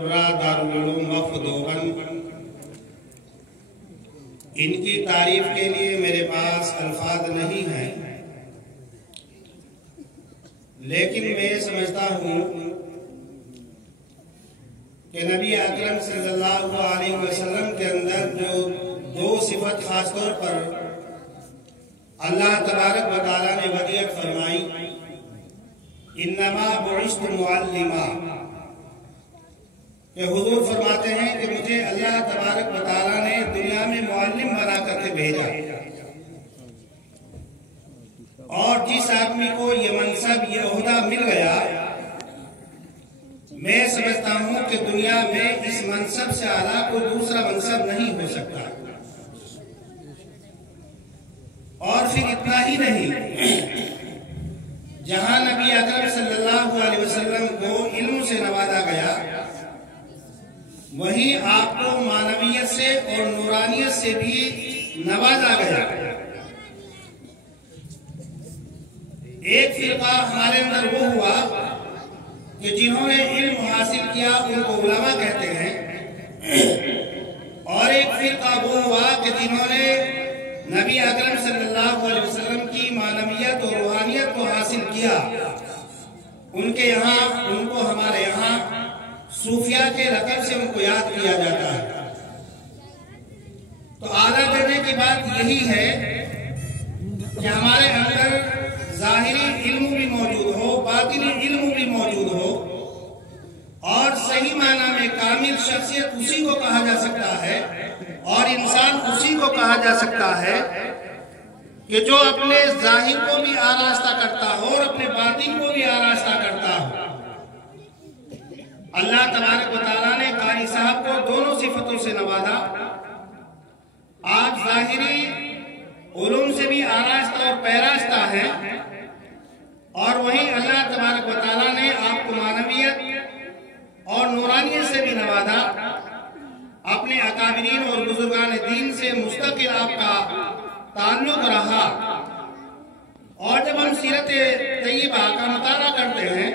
दारुल उलूम वफ़ देवबंद, इनकी तारीफ के लिए मेरे पास अल्फाज नहीं हैं, लेकिन मैं समझता हूँ कि नबी अकरम सल्लल्लाहु अलैहि वसल्लम के अंदर जो दो सिफत खास तौर पर अल्लाह तबारक व तआला ने वदियत फरमाई, इन्नमा बुइस्तु मुअल्लिमा, कि हुजूर फरमाते हैं कि मुझे अल्लाह तबारक व तआला ने दुनिया में मुअल्लिम बना करके भेजा। और जिस आदमी को ये मनसब, ये ओहदा मिल गया, मैं समझता हूं कि दुनिया में इस मनसब से आला कोई दूसरा मनसब नहीं हो सकता। और फिर इतना ही नहीं, जहां नबी अकरम सल्लल्लाहु अलैहि वसल्लम को इल्म से नवाजा गया, वहीं आपको मानवियत से और नूरानियत से भी नवाजा गया। एक फिरका हमारे अंदर वो हुआ कि जिन्होंने इल्म हासिल किया उनको उलमा कहते हैं, और एक फिरका वो हुआ कि जिन्होंने नबी अकरम सल्लल्लाहु अलैहि वसल्लम की मानवियत और रूहानियत को हासिल किया, उनके यहाँ, उनको हमारे यहाँ सूफिया के लक़ब से उनको याद किया जाता है। तो आला करने की बात यही है कि हमारे अंदर ज़ाहिरी इल्म भी मौजूद हो, बातिनी इल्म भी मौजूद हो, और सही माना में कामिल शख्सियत उसी को कहा जा सकता है और इंसान उसी को कहा जा सकता है कि जो अपने ज़ाहिर को भी आरास्ता करता हो और अपने बातिन को भी आरास्ता करता हो। अल्लाह तबारक व तआला ने कारी साहब को दोनों सिफतों से नवाजा। आप ज़ाहिरी उलूम से भी आरास्ता और पैरास्ता हैं, और वहीं अल्लाह तबारक व तआला ने आपको मानवियत और नूरानियत से भी नवाजा। अपने अकाबिरीन और बुजुर्गान दीन से मुस्तकिल आपका ताल्लुक रहा। और जब हम सीरत तय्यबा का मुताला करते हैं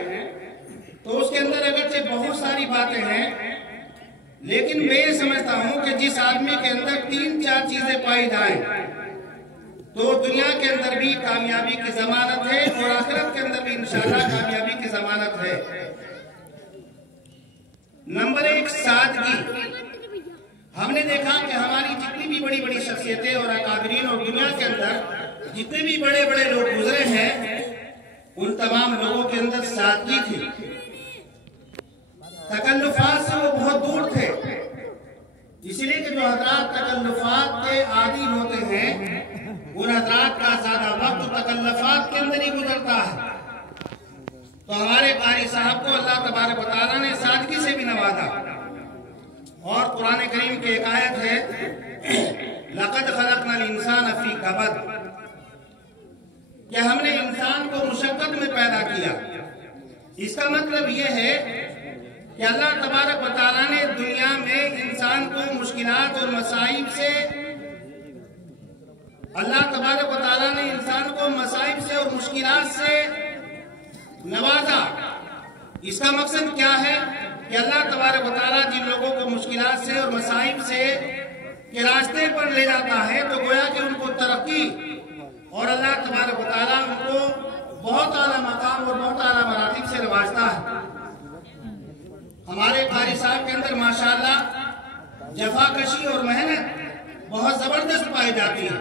तो उसके अंदर अगरचे बहुत सारी बातें हैं, लेकिन मैं ये समझता हूं कि जिस आदमी के अंदर 3-4 चीजें पाई जाएं तो दुनिया के अंदर भी कामयाबी की जमानत है और आखिरत के अंदर भी इंशाअल्लाह कामयाबी की जमानत है। नंबर 1, सादगी। हमने देखा कि हमारी जितनी भी बड़ी बड़ी शख्सियतें और अकाबिरीन और दुनिया के अंदर जितने भी बड़े बड़े लोग गुजरे हैं, उन तमाम लोगों के अंदर सादगी थी। तकल्लुफात से वो बहुत दूर थे, इसलिए कि जो हजरात तकल्लुफात के आदी होते हैं, उन हजरात का ज्यादा वक्त तकल्लुफात के अंदर ही गुजरता है। तो हमारे कारी साहब को अल्लाह तबारक व तआला ने सादगी से भी नवाजा। और कुरान करीम की एक आयत है, लक़द खलक़नल इंसान फी कबद, कि हमने इंसान को मुशक्कत में पैदा किया। इसका मतलब यह है कि अल्लाह तबारक व तआला ने दुनिया में इंसान को मुश्किलात और मसाइब से, अल्लाह तबारक व तआला ने इंसान को मसाइब से और मुश्किलात से नवाजा। इसका मकसद क्या है कि अल्लाह तबारक व तआला जिन लोगों को मुश्किलात से और मसाइब से के रास्ते पर ले जाता है, तो गोया कि उनको तरक्की और अल्लाह तबारक व तआला उनको बहुत आला मकाम और बहुत आला मरातिब से नवाजता है। हमारे कारी साहब के अंदर माशाअल्लाह जफाकशी और मेहनत बहुत जबरदस्त पाई जाती है।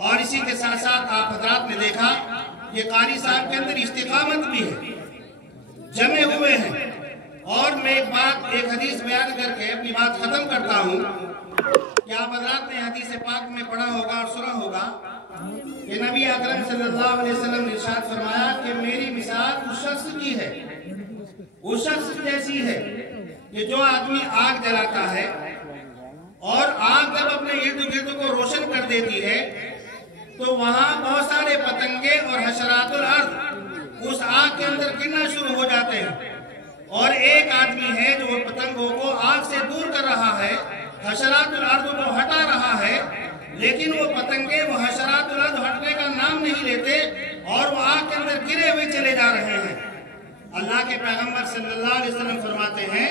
और इसी के साथ साथ आप हजरात ने देखा ये कारी साहब के अंदर इस्तिकामत भी है, जमे हुए हैं। और मैं एक हदीस बयान करके अपनी बात खत्म करता हूँ कि आप हजरात ने हदीस पाक में पढ़ा होगा और सुना होगा कि नबी अकरम सल्लल्लाहु अलैहि वसल्लम ने इरशाद फरमाया कि मेरी मिसाल उस शख्स की है, उस शख्स जैसी है कि जो आदमी आग जलाता है और आग जब अपने इर्द गिर्द को रोशन कर देती है तो वहां बहुत सारे पतंगे और हशरातुल अर्द उस आग के अंदर गिरना शुरू हो जाते हैं। और एक आदमी है जो उन पतंगों को आग से दूर कर रहा है, हशरातुल अर्द को हटा रहा है, लेकिन वो पतंगे, वो हशरातुल अर्द हटने का नाम नहीं लेते और वो आग के अंदर गिरे हुए चले जा रहे हैं। अल्लाह के पैगंबर सल्लल्लाहु अलैहि वसल्लम फरमाते हैं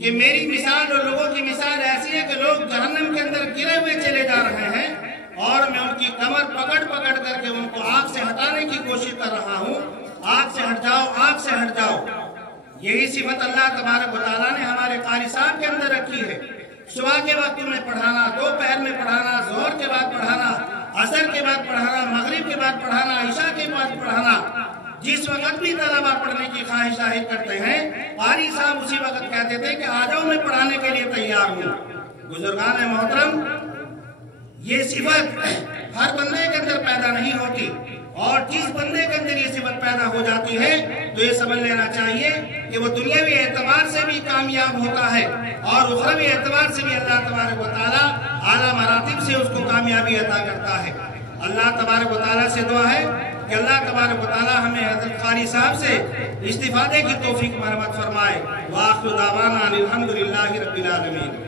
کہ میری مثال اور لوگوں کی مثال ایسی ہے کہ لوگ جہنم کے اندر گرے ہوئے چلے جا رہے ہیں اور میں ان کی کمر پکڑ پکڑ کر کے ان کو آگ سے ہٹانے کی کوشش کر رہا ہوں. آگ سے ہٹ جاؤ، آگ سے ہٹ جاؤ. یہی صفت اللہ تبارک و تعالیٰ نے ہمارے قاری صاحب کے اندر رکھی ہے. صبح کے وقت میں پڑھانا، دوپہر میں پڑھانا، ظہر کے بعد پڑھانا، عصر کے بعد پڑھانا، مغرب کے بعد پڑھانا، عشاء کے بعد پڑھانا. جس وقت بھی طلبہ پڑھنے کی خواہش ظاہر کرتے ہیں، قاری صاحب اسی وقت کہتے تھے کہ آ جاؤ، میں پڑھانے کے لیے تیار ہوں. بزرگان محترم، یہ صفت ہر بندے کے اندر پیدا نہیں ہوتی، اور جس بندے کے اندر یہ صفت پیدا ہو جاتی ہے تو یہ سمجھ لینا چاہیے کہ وہ دنیاوی اعتبار سے بھی کامیاب ہوتا ہے اور اخروی اعتبار سے بھی اللہ تبارک و تعالیٰ اعلیٰ مراتب سے اس کو کامیابی عطا کرتا ہے. اللہ تبارک و تعالیٰ سے دعا ہے کہ اللہ تبارک و تعالیٰ ہمیں حضرت قاری صاحب سے استفادے کی توفیق مرحمت فرمائے. وآخر دعوانا الحمدللہ رب العالمین.